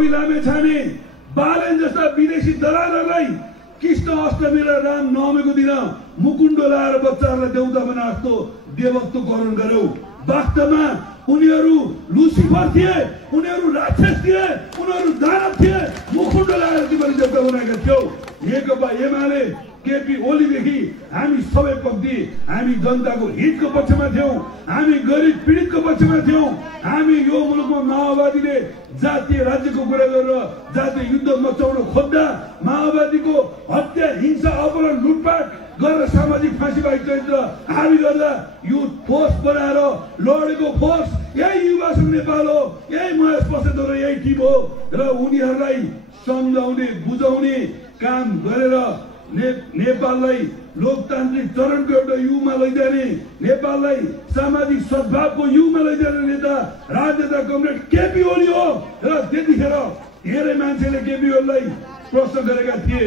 रवि लामेछाने बालेन जस्ता विदेशी दलालहरूलाई कृष्ण अष्टमी र राम नवमीको दिन मुकुण्डो लाएर बच्चाहरूलाई देउता बनाए जस्तो देवत्वकरण गर्यो। वास्तवमा उनीहरू लुसिफर थिए, उनीहरू राक्षस थिए, उनीहरू दानव थिए। मुकुण्डो लाएर तिमीले देउता बनाएका थियौ। नेकपा एमाले केपी ओलीदेखि हामी सबै पक्ति हामी जनताको हितको पक्षमा थियौं, हामी गरिब पीडितको पक्षमा थियौं। हामी यो मुलुकमा माओवादीले जातीय राज्यको कुरा गरेर जातीय युद्ध मचाउन खोज्दा माओवादीको हत्या, हिंसा, अपहरण, लुटपाट गरेर सामाजिक फाँसीवादी चरित्र हाबी गर्दा युथ फोर्स बनाएर लडेको फोर्स यही युवा संघ नेपाल हो, यही महेश बस्नेत र यही टिम हो। र उनीहरूलाई सम्झाउने बुझाउने काम गरेर नेपाललाई लोकतान्त्रिक चरणको एउटा युगमा लैजाने, नेपाललाई सामाजिक सद्भावको युगमा लैजाने नेता राजनेता कमरेड केपी ओली हो। र त्यतिखेर धेरै मान्छेले केपी ओलीलाई प्रश्न गरेका थिए,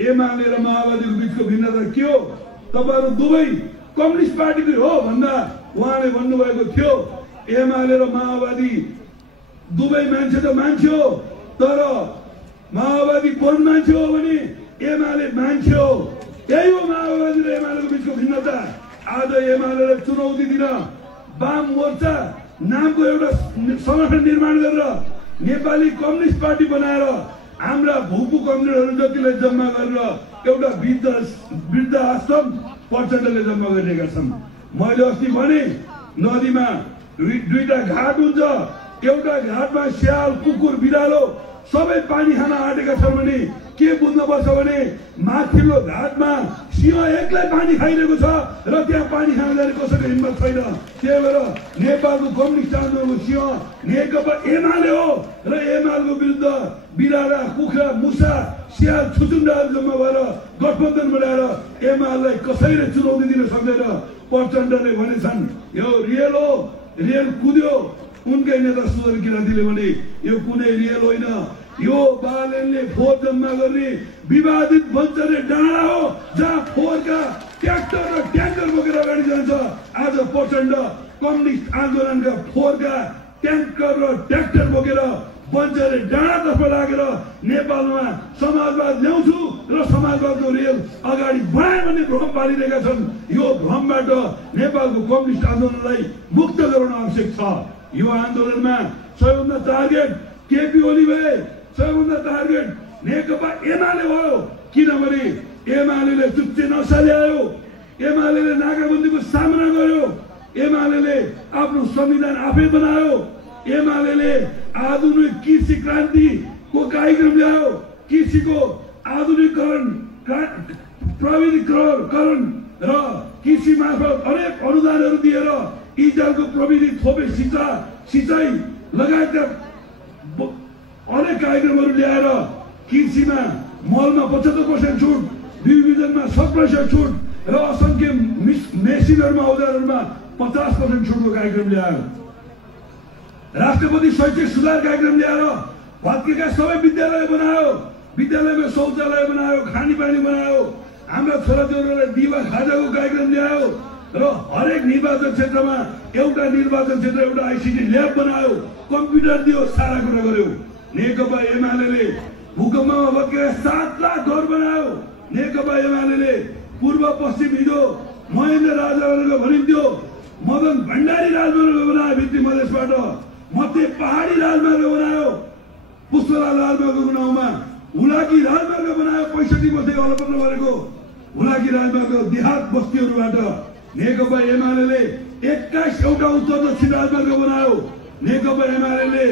एमाले र माओवादीको बीचको भिन्नता के हो? तपाईहरु दुवै कम्युनिस्ट पार्टीकै हो भन्दा उहाँले भन्नुभएको थियो एमाले र माओवादी दुवै मान्छे त मान्छे हो, तर माओवादी वन मान्छे हो भने एमाले मान्छे हो। यही हो माओवादी र एमालेको बीचको भिन्नता। आज एमालेलाई चुनौती दिन वाम मोर्चा नामको एउटा संगठन निर्माण गरेर नेपाली कम्युनिस्ट पार्टी बनाएर हाम्रा भूपू कमरेडहरू जतिलाई जम्मा गरेर एउटा वृद्ध आश्रम प्रचण्डले जम्मा गरिरहेका छन्। मैले अस्ति भने नदीमा दुईटा घाट हुन्छ, एउटा घाटमा स्याल, कुकुर, बिरालो सबै पानी खान आँटेका छन् भने के बुझ्नुपर्छ भने माथिल्लो घाटमा सिंह एक्लै पानी खाइरहेको छ र त्यहाँ पानी खान जाने कसैको हिम्मत छैन। त्यही भएर नेपालको कम्युनिस्ट आन्दोलनको सिंह नेकपा एमाले हो र एमालेको विरुद्ध बिराला, कुखुरा, मुसा, स्याल, छुचुन्डाहरू जम्मा भएर गठबन्धन बनाएर एमालेलाई कसैले चुनौती दिन सक्दैन। प्रचण्डले भनेछन् यो रियल हो, रियल कुद्यो। उनकै नेता सुदन किराँतीले भने यो कुनै रियल होइन, यो बालेनले फोहोर जम्मा गर्ने विवादित बञ्चरे डाँडा हो जहाँ फोहोरका ट्र्याक्टर र ट्याङ्कर बोकेर अगाडि जान्छ। आज प्रचण्ड कम्युनिस्ट आन्दोलनका फोहोरका ट्याङ्कर र ट्र्याक्टर बोकेर बञ्चरे डाँडातर्फ लागेर नेपालमा समाजवाद ल्याउँछु र समाजवादको रेल अगाडि बढाए भन्ने भ्रम पालिरहेका छन्। यो भ्रमबाट नेपालको कम्युनिस्ट आन्दोलनलाई मुक्त गराउन आवश्यक छ। यो आन्दोलनमा सबैभन्दा टार्गेट केपी ओली भए, सबैभन्दा टार्गेट नेकपा एमाले भयो। किनभने एमाले चुच्चे नसा ल्यायो, एमाले नाकाबन्दीको सामना गर्यो, एमाले आफ्नो संविधान आफै बनायो, एमाले आधुनिक कृषि क्रान्तिको कार्यक्रम ल्यायो, कृषिको आधुनिकीकरण, प्रविधिकरण र कृषि मार्फत अनेक अनुदानहरू दिएर इजरायलको प्रविधि थोपे सिंचाई लगायतका अनेक कार्यक्रमहरू ल्याएर कृषिमा मलमा 75% छुट, बिउबिजनमा 7% छुट र असंख्य मेसिनहरूमा औजारहरूमा 50% छुटको कार्यक्रम ल्यायो। राष्ट्रपति शैक्षिक सुधार कार्यक्रम ल्याएर भत्केका सबै विद्यालय बनायो, विद्यालयमा शौचालय बनायो, खानेपानी बनायो, हाम्रा छोराछोरीहरूलाई दिवा खाजाको कार्यक्रम ल्यायो र हरेक निर्वाचन क्षेत्रमा एउटा निर्वाचन क्षेत्र एउटा आईसीटी ल्याब बनायो, कम्प्युटर दियो, सारा कुरा गर्यो। नेकपा एमाले भूकम्पमा भत्केका 7 लाख घर बनायो। नेकपा एमाले पूर्व पश्चिम हिजो महेन्द्र राजमार्ग भनिन्थ्यो मदन भण्डारी राजमार्ग बनायो, भित्री मधेसबाट मध्य पहाडी राजमार्ग बनायो, पुष्पलाल राजमार्गको नाउँमा हुलाकी राजमार्ग बनायो। 65 वर्ष अलपत्र गरेको हुलाकी राजमार्ग देहात बस्तीहरूबाट नेकपा एमाले 21 एउटा उत्तर दक्षिण राजमार्ग बनायो। नेकपा एमाले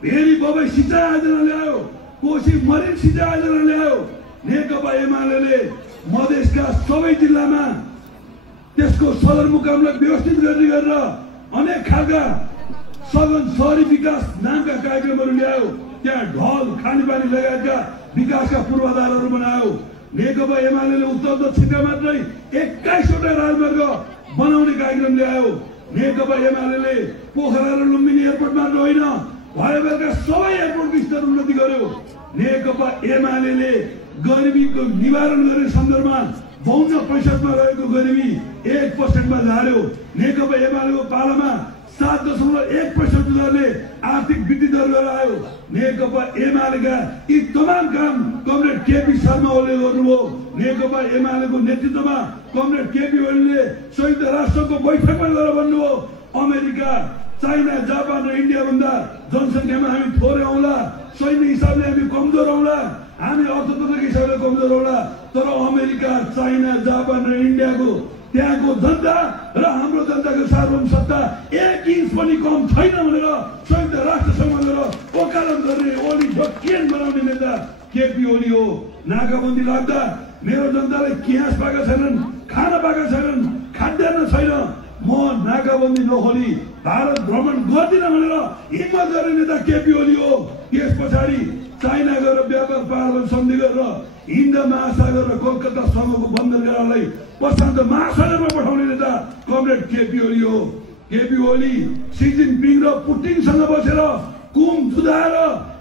भेरी बबई सिंचाई योजना ल्यायो, कोशी मरिन सिंचाई योजना ल्यायो। नेकपा एमाले मधेसका सबै जिल्लामा त्यसको सदरमुकामलाई व्यवस्थित गर्ने गरेर अनेक खालका सघन शहरी विकास नामका कार्यक्रमहरू ल्यायो। त्यहाँ ढल, खानेपानी लगायतका विकासका पूर्वाधारहरू बनायो। नेकपा एमाले उत्तर दक्षिणका मात्रै 21 वटा राजमार्ग बनाउने कार्यक्रम ल्यायो। नेकपा एमाले पोखरा र लुम्बिनी एयरपोर्ट मात्र होइन भएका सबै एयरपोर्टको स्तर उन्नति गर्यो। नेकपा एमाले गरिबीको निवारण गर्ने सन्दर्भमा 52% रहेको गरिबी 1% झार्यो। नेकपा एमालेको पालामा 7.1% दरले आर्थिक वृद्धि दर लिएर आयो। नेकपा एमालेका यी तमाम काम कमरेड केपी शर्मा ओलीले गर्नुभयो। नेकपा एमालेको नेतृत्वमा कमरेड केपी ओलीले संयुक्त राष्ट्रको बैठकमा गएर भन्नुभयो अमेरिका, चाइना, जापान र इन्डिया भन्दा जनसङ्ख्यामा हामी थोरै आउला, सैन्य हिसाबले हामी कमजोर आउला, हामी अर्थतन्त्रको हिसाबले कमजोर आउला, तर अमेरिका, चाइना, जापान र इन्डियाको त्यहाँको जनता र हाम्रो जनताको सार्वभौम सत्ता 1 इन्च पनि कम छैन भनेर संयुक्त राष्ट्रसङ्घमा गएर वकालत गर्ने ओली ढकियान बनाउने नेता केपी ओली हो। नाकाबन्दी लाग्दा मेरो जनताले क्यास पाएका छैनन्, खाना पाएका छैनन्, खाद्यान्न छैन, म नाकाबन्दी नखोली भारत भ्रमण गर्दिन भनेर हिम्मत गर्ने नेता केपी ओली हो। त्यस पछाडि चाइना गएर व्यापार पार्वण सन्धि गरेर हिन्द महासागर र कोलकाता सँगको बन्दरगाहलाई प्रशान्त महासागरमा पठाउने नेता कमरेड केपी ओली हो। केपी ओली सी जिनपिङ र पुटिनसँग बसेर कुम जुधाएर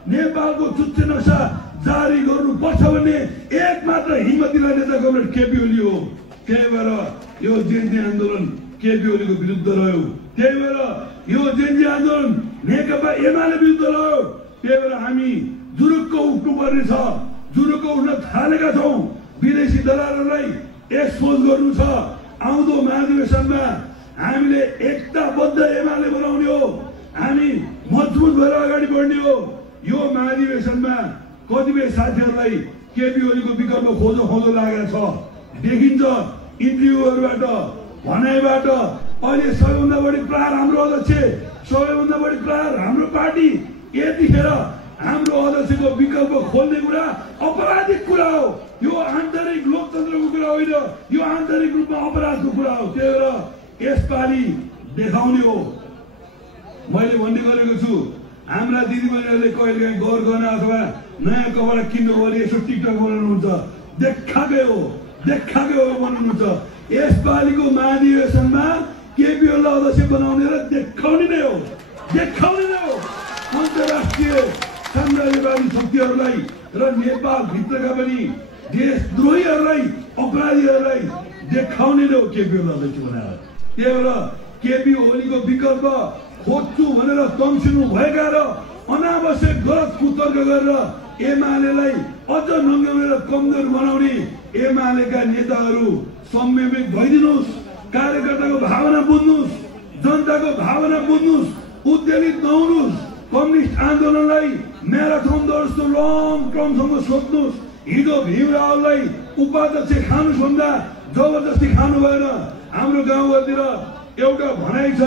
नेपालको चुच्चे नक्सा जारी गर्नुपर्छ भन्ने एकमात्र हिम्मतिला नेता कमरेड केपी ओली हो। त्यही भएर यो जेएनजी आन्दोलन केपी ओलीको विरुद्ध रह्यो। त्यही भएर यो जेएनजी आन्दोलन नेकपा एमाले विरुद्ध रह्यो। त्यही भएर हामी जुरुक्क उठ्नुपर्ने छ, जुरुक्क उठ्न थालेका छौँ। विदेशी दलालहरूलाई एक्सपोज गर्नु छ। आउँदो महाधिवेशनमा हामीले एकताबद्ध एमाले बनाउने हो, हामी मजबुत भएर अगाडि बढ्ने हो। यो महाधिवेशनमा कतिपय साथीहरूलाई केपी ओलीको विकल्प खोजो लागेको छ। देखिन्छ इन्टरभ्यूहरूबाट, भनाइबाट अहिले सबैभन्दा बढी प्रहार हाम्रो अध्यक्ष, सबैभन्दा बढी प्रहार हाम्रो पार्टी। यतिखेर हाम्रो अध्यक्षको विकल्प खोल्ने कुरा अपराधिक कुरा हो। यो आन्तरिक लोकतन्त्रको कुरा होइन, यो आन्तरिक रूपमा अपराधको कुरा हो। त्यही भएर यसपालि देखाउने हो। मैले भन्ने गरेको छु, हाम्रा दिदीबहिनीहरूले कहिलेकाहीँ गौर गर्न अथवा नयाँ कपडा किन्नु हो भने यसो टिकटक बनाउनुहुन्छ, देखाकै हो भन्नुहुन्छ। यसपालिको महाधिवेशनमा केपी ओलीलाई अध्यक्ष बनाउने र देखाउने नै हो। अन्तर्राष्ट्रिय साम्राज्यवादी शक्तिहरूलाई र नेपाल भित्रका पनि देशद्रोहीहरूलाई, अपराधीहरूलाई देखाउने नै हो केपी ओलीलाई अध्यक्ष बनाएर। त्यही भएर केपी ओलीको विकल्प खोज्छु भनेर तम्सिनु भएका र अनावश्यक गलत कुतर्क गरेर एमालेलाई अझ नङ्गाउने र कमजोर बनाउने एमालेका नेताहरू संयमित भइदिनुहोस्। कार्यकर्ताको भावना बुझ्नुहोस्, जनताको भावना बुझ्नुहोस्, उद्वेलित नहुनुहोस्। कम्युनिस्ट आन्दोलनलाई म्याराथन दौडको लङ टर्मसम्म सोध्नुहोस्। हिजो भीम रावललाई उपाध्यक्ष खानुहोस् भन्दा जबरजस्ती खानु भएन। हाम्रो गाउँघरतिर एउटा भनाइ छ,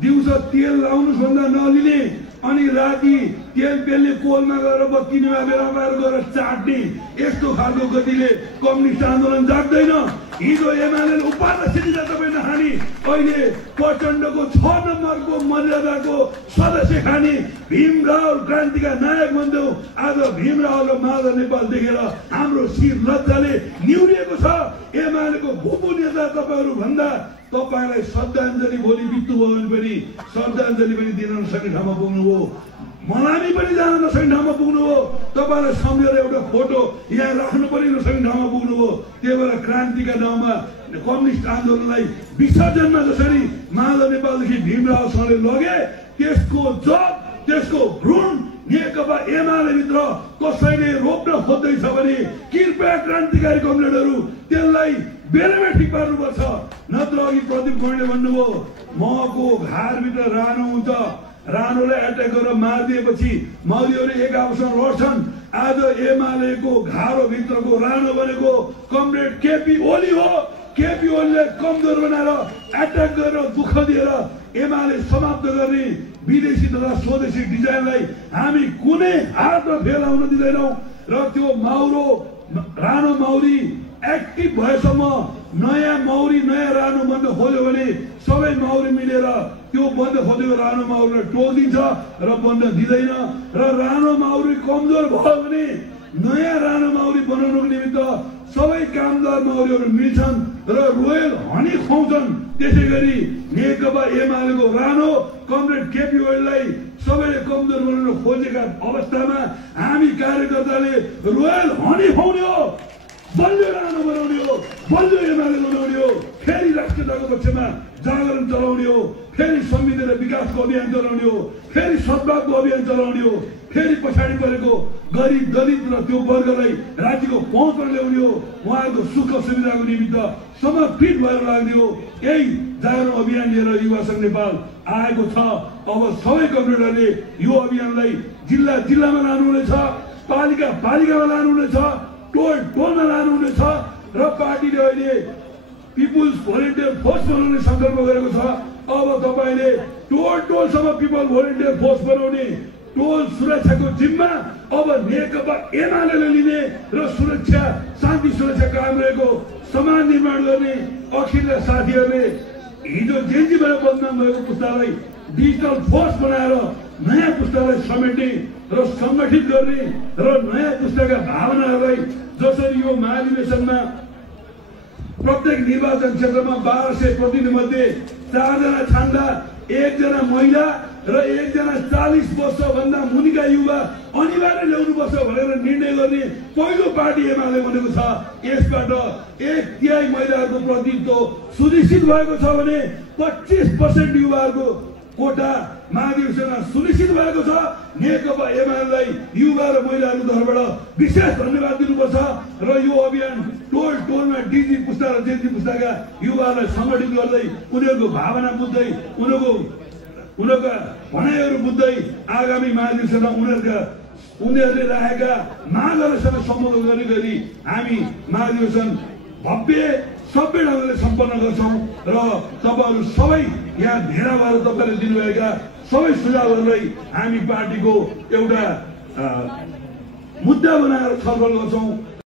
दिउँसो तेल लाउनुहोस् भन्दा नलिने अनि राति तेल पेल्ने कोलमा गएर बत्तीमा बेला गएर चाट्ने, यस्तो खालको गतिले कम्युनिस्ट आन्दोलन जाग्दैन। हिजो एमाले उपाध्यक्ष दिँदा तपाईँ नखाने, अहिले प्रचण्डको 6 नम्बरको मर्यादाको सदस्य खाने भीम रावल क्रान्तिका नायक भन्दै आज भीम रावल र माधव नेपाल देखेर हाम्रो शिर लज्जाले निहुरिएको छ। एमालेको भूपू नेता तपाईँहरू भन्दा तपाईलाई श्रद्धाञ्जली भोलि बित्नु भयो भने पनि श्रद्धाञ्जली पनि दिन नसक्ने ठाउँमा पुग्नुभयो, मलामी पनि जान नसक्ने ठाउँमा पुग्नुभयो, तपाईँलाई सम्झेर एउटा फोटो यहाँ राख्नु पनि नसक्ने ठाउँमा पुग्नुभयो। त्यही भएर क्रान्तिका नाउँमा कम्युनिस्ट आन्दोलनलाई विसर्जनमा जसरी माधव नेपालदेखि भीम रावलसँगले लगे, त्यसको जब, त्यसको भ्रूण नेकपा एमाले भित्र कसैले रोक्न खोज्दैछ भने कृपया क्रान्तिकारी कमरेडहरू त्यसलाई बेलामा ठिक पार्नुपर्छ। नत्र अघि प्रदीप गौडले भन्नुभयो मको घारभित्र रानो हुन्छ, रानोलाई एट्याक गरेर मारिदिएपछि मौर्यहरू एक आपसमा लड्छन्। आज एमालेको घारो भित्रको रानो भनेको कमरेड केपी ओली हो। केपी ओलीलाई कमजोर बनाएर एट्याक गरेर दुःख दिएर एमाले समाप्त गर्ने विदेशी तथा स्वदेशी डिजाइनलाई हामी कुनै हातमा फेल आउन दिँदैनौँ। र त्यो माउरो रानो माउरी एक्टिभ भएसम्म नयाँ मौरी नयाँ रानो बन्द खोल्यो भने सबै माउरी मिलेर त्यो बन्द खोजेको रानो माउरीलाई टोकिदिन्छ र बन्द दिँदैन। र रानो माउरी कमजोर भयो भने नयाँ रानो माउरी बनाउनुको निमित्त सबै कामदार माउरीहरू मिल्छन् र रोयल हनी खुवाउँछन्। त्यसै गरी नेकपा एमालेको रानो कमरेड केपी ओलीलाई सबैले कमजोर बनाउन खोजेका अवस्थामा हामी कार्यकर्ताले रोयल हनी खुवाउने हो। बलियो राणा बनाउने हो, बलियो एमाले बनाउने हो, फेरि राष्ट्रियताको पक्षमा जागरण चलाउने हो, फेरि संविधान र विकासको अभियान चलाउने हो, फेरि सद्भावको अभियान चलाउने हो, फेरि पछाडि परेको गरिब दलित र त्यो वर्गलाई राज्यको पहुँचमा ल्याउने हो, उहाँहरूको सुख सुविधाको निमित्त समर्पित भएर लाग्ने हो। यही जागरण अभियान लिएर युवा सङ्घ नेपाल आएको छ। अब सबै कमरेडरले यो अभियानलाई जिल्ला जिल्लामा लानुहुनेछ, पालिका पालिकामा लानुहुनेछ, टोल टोलमा लानुहुनेछ र पार्टीले अहिले पिपुल्स भोलिन्टियर फोर्स बनाउने सङ्कल्प गरेको छ। अब तपाईँले टोल टोलसम्म पिपल भोलिन्टियर फोर्स बनाउने, टोल सुरक्षाको जिम्मा अब नेकपा एमाले लिने र सुरक्षा शान्ति सुरक्षा कायम रहेको समाज निर्माण गर्ने अखिल र साथीहरूले हिजो जेन्जीबाट बदनाम भएको पुस्तालाई डिजिटल फोर्स बनाएर नयाँ पुस्तालाई समेट्ने र सङ्गठित गर्ने र नयाँ पुस्ताका भावनाहरूलाई जसरी यो महाधिवेशनमा प्रत्येक निर्वाचन क्षेत्रमा 1200 प्रतिनिधि मध्ये 4 जना छान्दा 1 जना महिला र 1 जना 40 वर्षभन्दा मुनिका युवा अनिवार्य ल्याउनुपर्छ भनेर निर्णय गर्ने पहिलो पार्टी एमाले बनेको छ। यसबाट 1/3 महिलाहरूको प्रतिनिधित्व सुनिश्चित भएको छ भने 25% युवाहरूको कोटा महाधिवेशनमा सुनिश्चित भएको छ। नेकपा एमालेलाई युवा र महिलाहरूको तर्फबाट विशेष धन्यवाद दिनुपर्छ र यो अभियान टोल टोलमा डिजी पुस्ता र जेजी पुस्ताका युवाहरूलाई सङ्गठित गर्दै उनीहरूको भावना बुझ्दै उनीहरूका भनाइहरू बुझ्दै आगामी महाधिवेशनमा उनीहरूले राखेका मागहरूसँग सम्बोधन गर्ने गरी हामी महाधिवेशन भव्य सबै ढङ्गले सम्पन्न गर्छौँ र तपाईँहरू सबै यहाँ भेला भएर तपाईँले दिनुभएका सबै सुझावहरूलाई हामी पार्टीको एउटा मुद्दा बनाएर छलफल गर्छौँ।